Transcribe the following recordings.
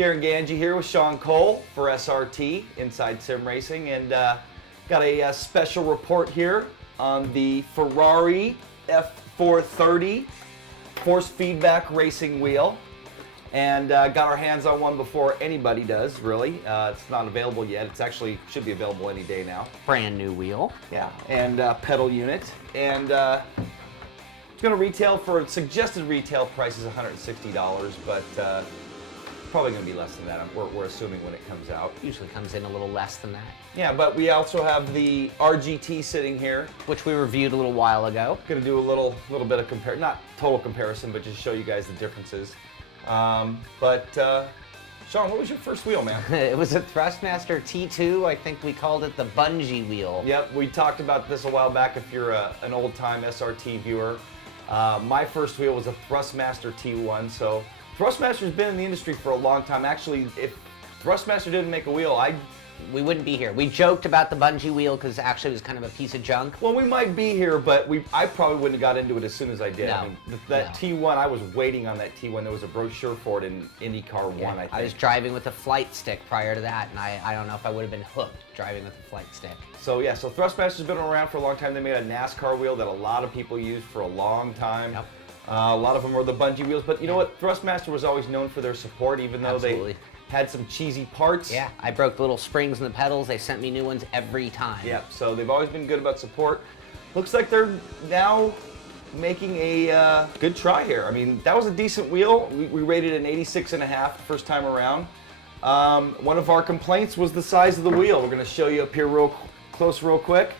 Darren Ganji here with Sean Cole for SRT Inside Sim Racing, and got a special report here on the Ferrari F430 force feedback racing wheel, and got our hands on one before anybody does, really. It's not available yet. It's actually should be available any day now. Brand new wheel. Yeah, and pedal unit, and it's going to retail for suggested retail price is $160, but probably going to be less than that. We're assuming when it comes out. Usually comes in a little less than that. Yeah, but we also have the RGT sitting here, which we reviewed a little while ago. Going to do a little bit of not total comparison, but just show you guys the differences. Sean, what was your first wheel, man? It was a Thrustmaster T2. I think we called it the bungee wheel. Yep, we talked about this a while back if you're an old-time SRT viewer. My first wheel was a Thrustmaster T1, so Thrustmaster's been in the industry for a long time. Actually, if Thrustmaster didn't make a wheel, we wouldn't be here. We joked about the bungee wheel because actually it was kind of a piece of junk. Well, we might be here, but I probably wouldn't have got into it as soon as I did. No, I mean, that T1, I was waiting on that T1. There was a brochure for it in IndyCar 1, I think. I was driving with a flight stick prior to that, and I don't know if I would have been hooked driving with a flight stick. So yeah, so Thrustmaster's been around for a long time. They made a NASCAR wheel that a lot of people used for a long time. Yep. A lot of them were the bungee wheels, but you know what? Thrustmaster was always known for their support, even though they had some cheesy parts. Yeah, I broke the little springs in the pedals. They sent me new ones every time. Yeah, so they've always been good about support. Looks like they're now making a good try here. I mean, that was a decent wheel. We rated an 86.5 first time around. One of our complaints was the size of the wheel. We're going to show you up here real close, real quick.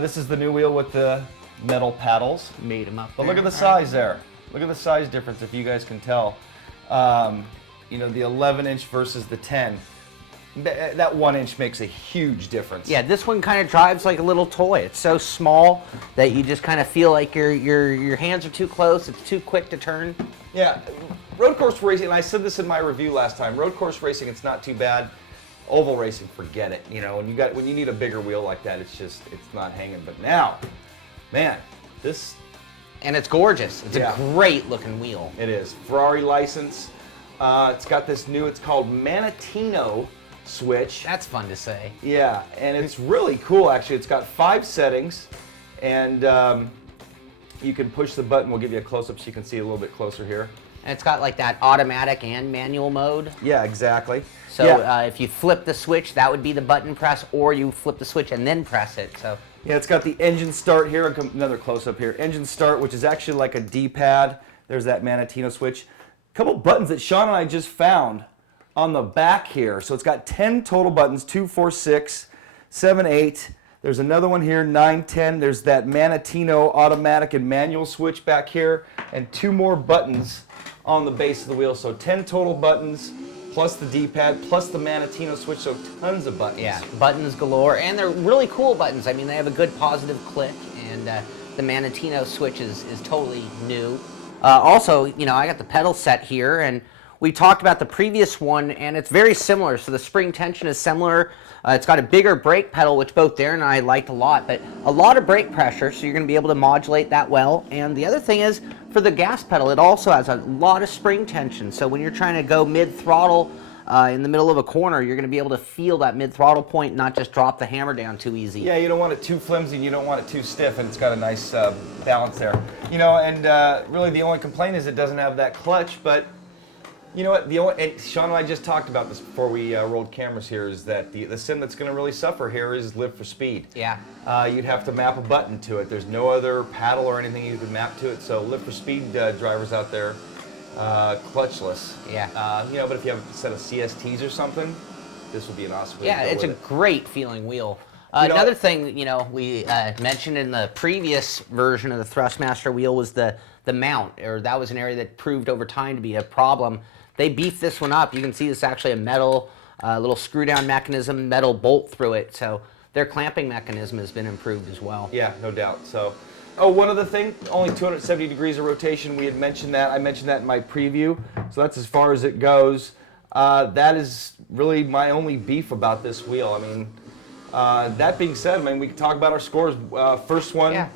This is the new wheel with the metal paddles. Made them up. But look at the size there. Look at the size difference, if you guys can tell. You know, the 11-inch versus the 10. That 1-inch makes a huge difference. Yeah, this one kind of drives like a little toy. It's so small that you just kind of feel like your hands are too close. It's too quick to turn. Yeah, road course racing, and I said this in my review last time, road course racing, it's not too bad. Oval racing, forget it. You know, when you need a bigger wheel like that, it's not hanging. But now, man, this... And it's gorgeous. It's a great looking wheel. It is. Ferrari license. It's got this new, it's called Manatino switch. That's fun to say. Yeah, and it's really cool actually. It's got 5 settings, and you can push the button. We'll give you a close-up so you can see a little bit closer here. And it's got like that automatic and manual mode. Yeah, exactly. So if you flip the switch, that would be the button press, or you flip the switch and then press it. So yeah, it's got the engine start here. Another close-up here. Engine start, which is actually like a D-pad. There's that Manatino switch. Couple buttons that Sean and I just found on the back here. So it's got 10 total buttons, 2, 4, 6, 7, 8. There's another one here, 9, 10. There's that Manatino automatic and manual switch back here, and 2 more buttons on the base of the wheel. So 10 total buttons, plus the D-pad, plus the Manatino switch, so tons of buttons. Yeah, buttons galore, and they're really cool buttons. I mean, they have a good positive click, and the Manatino switch is totally new. Also, you know, I got the pedal set here, and we talked about the previous one, and it's very similar. So the spring tension is similar. It's got a bigger brake pedal, which both Darren and I liked a lot, but a lot of brake pressure, so you're going to be able to modulate that well. And the other thing is, for the gas pedal, it also has a lot of spring tension. So when you're trying to go mid-throttle in the middle of a corner, you're going to be able to feel that mid-throttle point, not just drop the hammer down too easy. Yeah, you don't want it too flimsy, and you don't want it too stiff, and it's got a nice balance there. You know, and really the only complaint is it doesn't have that clutch, but you know what, and Sean and I just talked about this before we rolled cameras here, is that the sim that's going to really suffer here is Live for Speed. Yeah. You'd have to map a button to it. There's no other paddle or anything you could map to it, so Live for Speed drivers out there, clutchless. Yeah. You know, but if you have a set of CSTs or something, this would be an awesome way Yeah, to go it's a with it. great feeling wheel. You know, another thing, you know, we mentioned in the previous version of the Thrustmaster wheel was the mount, or that was an area that proved over time to be a problem. They beefed this one up. You can see this is actually a metal little screw down mechanism, metal bolt through it. So their clamping mechanism has been improved as well. Yeah, no doubt. So, oh, one other thing, only 270 degrees of rotation. We had mentioned that. I mentioned that in my preview. So that's as far as it goes. That is really my only beef about this wheel. I mean, that being said, I mean, we can talk about our scores. First one, Yeah.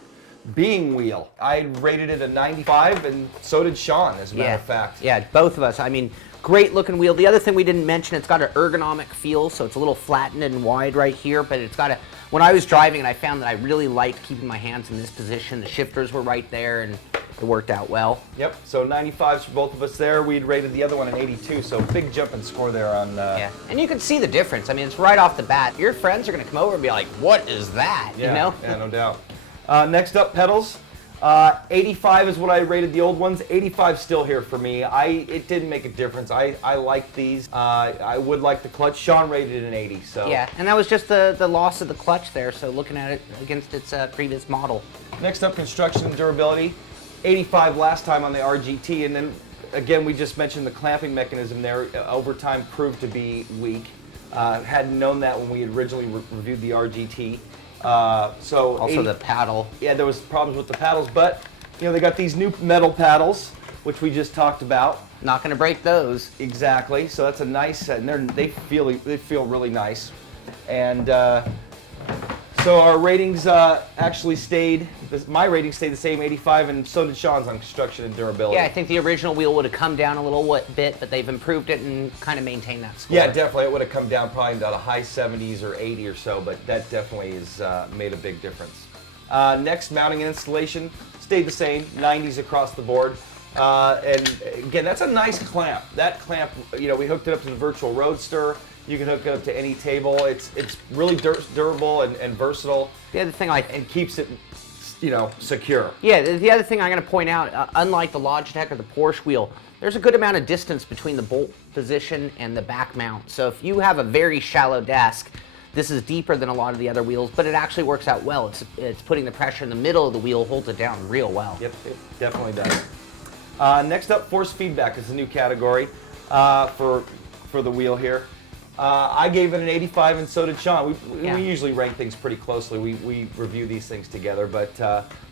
being wheel. I rated it a 95, and so did Sean, as a matter of fact. Yeah, both of us. I mean, great looking wheel. The other thing we didn't mention, it's got an ergonomic feel, so it's a little flattened and wide right here, but it's got a, when I was driving and I found that I really liked keeping my hands in this position, the shifters were right there and it worked out well. Yep, so 95s for both of us there. We'd rated the other one an 82, so big jump in score there on... Yeah, and you can see the difference. I mean, it's right off the bat. Your friends are going to come over and be like, what is that, Yeah, you know? yeah, no doubt. Next up, pedals. 85 is what I rated the old ones. 85 still here for me. It didn't make a difference. I like these. I would like the clutch. Sean rated it an 80. So Yeah, and that was just the loss of the clutch there, so looking at it against its previous model. Next up, construction and durability. 85 last time on the RGT, and then again we just mentioned the clamping mechanism there. Over time proved to be weak. Hadn't known that when we had originally reviewed the RGT. So Also the paddle. Yeah, there was problems with the paddles, but you know they got these new metal paddles, which we just talked about. Not going to break those. Exactly. So that's a nice set, and they feel really nice, and so our ratings actually stayed. My rating stayed the same, 85, and so did Sean's on construction and durability. Yeah, I think the original wheel would have come down a little bit, but they've improved it and kind of maintained that score. Yeah, definitely. It would have come down probably into the high 70s or 80 or so, but that definitely has made a big difference. Next, mounting and installation stayed the same, 90s across the board. And again, that's a nice clamp. That clamp, you know, we hooked it up to the Virtual Roadster. You can hook it up to any table. It's really durable and versatile. The other thing and keeps it, you know, secure. Yeah, the other thing I'm going to point out, unlike the Logitech or the Porsche wheel, there's a good amount of distance between the bolt position and the back mount. So if you have a very shallow desk, this is deeper than a lot of the other wheels, but it actually works out well. It's putting the pressure in the middle of the wheel, holds it down real well. Yep, it definitely does. Next up, force feedback is a new category for the wheel here. I gave it an 85, and so did Sean. We usually rank things pretty closely. We review these things together, but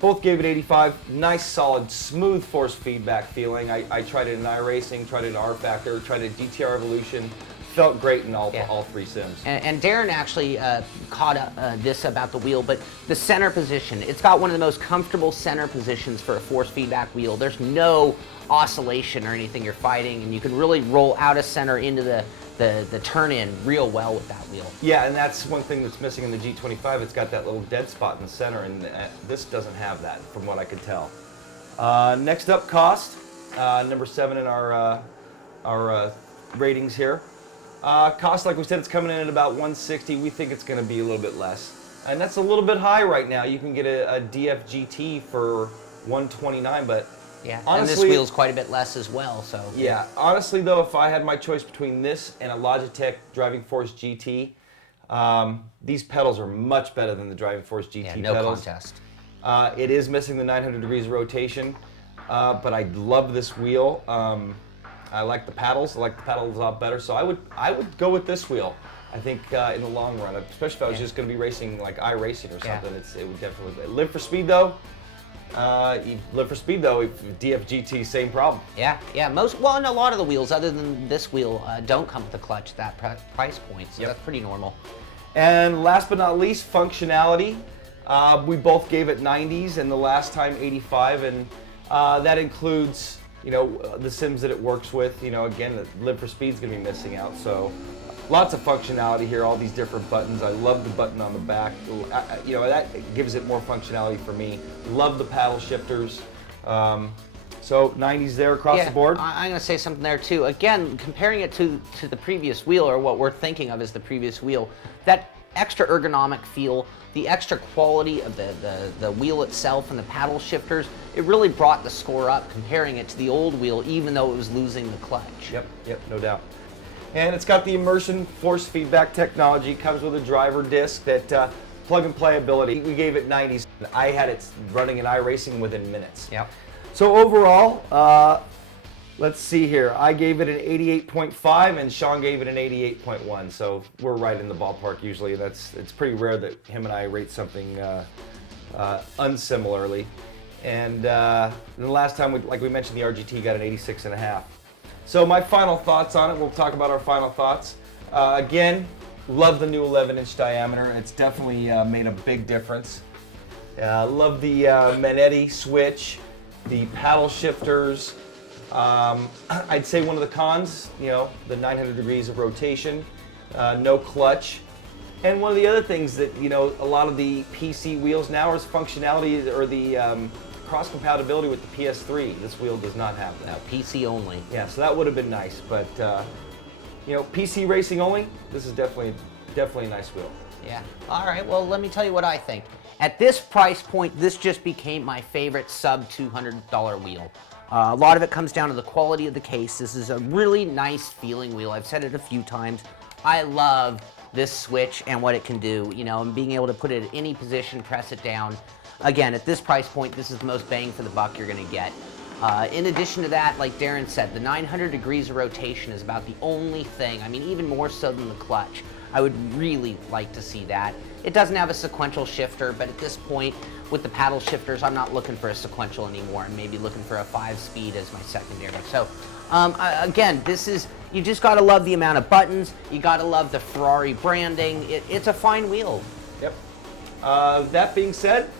both gave it 85. Nice, solid, smooth force feedback feeling. I tried it in iRacing, tried it in R-Factor, tried it in GTR Evolution. Felt great in all three sims. And Darren actually caught this about the wheel, but the center position, it's got one of the most comfortable center positions for a force feedback wheel. There's no oscillation or anything you're fighting, and you can really roll out of center into the turn-in real well with that wheel. Yeah, and that's one thing that's missing in the G25. It's got that little dead spot in the center, and this doesn't have that, from what I could tell. Next up, cost. Number 7 in our ratings here. Cost, like we said, it's coming in at about 160. We think it's going to be a little bit less, and that's a little bit high right now. You can get a DF GT for 129, but yeah, honestly, and this wheel's quite a bit less as well. So yeah, honestly though, if I had my choice between this and a Logitech Driving Force GT, these pedals are much better than the Driving Force GT no pedals. contest. It is missing the 900 degrees of rotation, but I love this wheel. I like the paddles. I like the paddles a lot better. So I would go with this wheel. I think in the long run, especially if I was just going to be racing like iRacing or something, it would definitely live for speed though. DFGT, same problem. Yeah. And a lot of the wheels, other than this wheel, don't come with a clutch at that price point. So that's pretty normal. And last but not least, functionality. We both gave it 90s, and the last time 85, and that includes, you know, the sims that it works with. You know, again, the Live for Speed's gonna be missing out. So lots of functionality here, all these different buttons. I love the button on the back. You know, that gives it more functionality for me. Love the paddle shifters. So 90s there across the board. I'm going to say something there too. Again, comparing it to the previous wheel, or what we're thinking of as the previous wheel, that extra ergonomic feel, the extra quality of the wheel itself and the paddle shifters, it really brought the score up comparing it to the old wheel, even though it was losing the clutch. Yep, no doubt. And it's got the immersion force feedback technology. Comes with a driver disc that plug and play ability. We gave it 90s. I had it running in iRacing within minutes. Yep. So overall, let's see here. I gave it an 88.5 and Sean gave it an 88.1. So we're right in the ballpark usually. It's pretty rare that him and I rate something unsimilarly. And the last time, like we mentioned, the RGT got an 86.5. So my final thoughts on it, we'll talk about our final thoughts. Again, love the new 11-inch diameter. It's definitely made a big difference. Love the Manetti switch, the paddle shifters. I'd say one of the cons, the 900 degrees of rotation, no clutch. And one of the other things that, a lot of the PC wheels now is functionality or the cross compatibility with the PS3. This wheel does not have that. No, PC only. Yeah, so that would have been nice, but PC racing only. This is definitely a nice wheel. Yeah. All right. Well, let me tell you what I think. At this price point, this just became my favorite sub $200 wheel. A lot of it comes down to the quality of the case. This is a really nice feeling wheel. I've said it a few times. I love this switch and what it can do, and being able to put it at any position, press it down. Again, at this price point, this is the most bang for the buck you're going to get. In addition to that, like Darren said, the 900 degrees of rotation is about the only thing, even more so than the clutch. I would really like to see that. It doesn't have a sequential shifter, but at this point, with the paddle shifters, I'm not looking for a sequential anymore. I'm maybe looking for a 5-speed as my secondary. So, again, you just gotta love the amount of buttons. You gotta love the Ferrari branding. It's a fine wheel. Yep. That being said,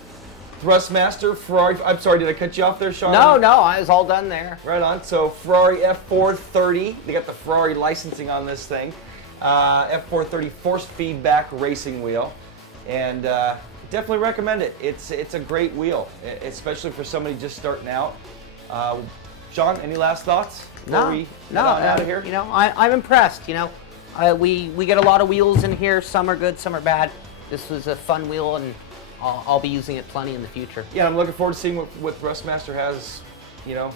Thrustmaster, Ferrari, I'm sorry, did I cut you off there, Sean? No, I was all done there. Right on. So Ferrari F430, they got the Ferrari licensing on this thing. F430 force feedback racing wheel, and definitely recommend it. It's a great wheel, especially for somebody just starting out. Sean, any last thoughts? No, out of here. I'm impressed. We get a lot of wheels in here. Some are good, some are bad. This was a fun wheel, and I'll be using it plenty in the future. Yeah, I'm looking forward to seeing what Thrustmaster has,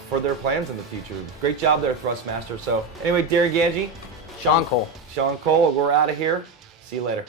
for their plans in the future. Great job there, Thrustmaster. So anyway, Darren Ganji, Sean Cole, we're out of here. See you later.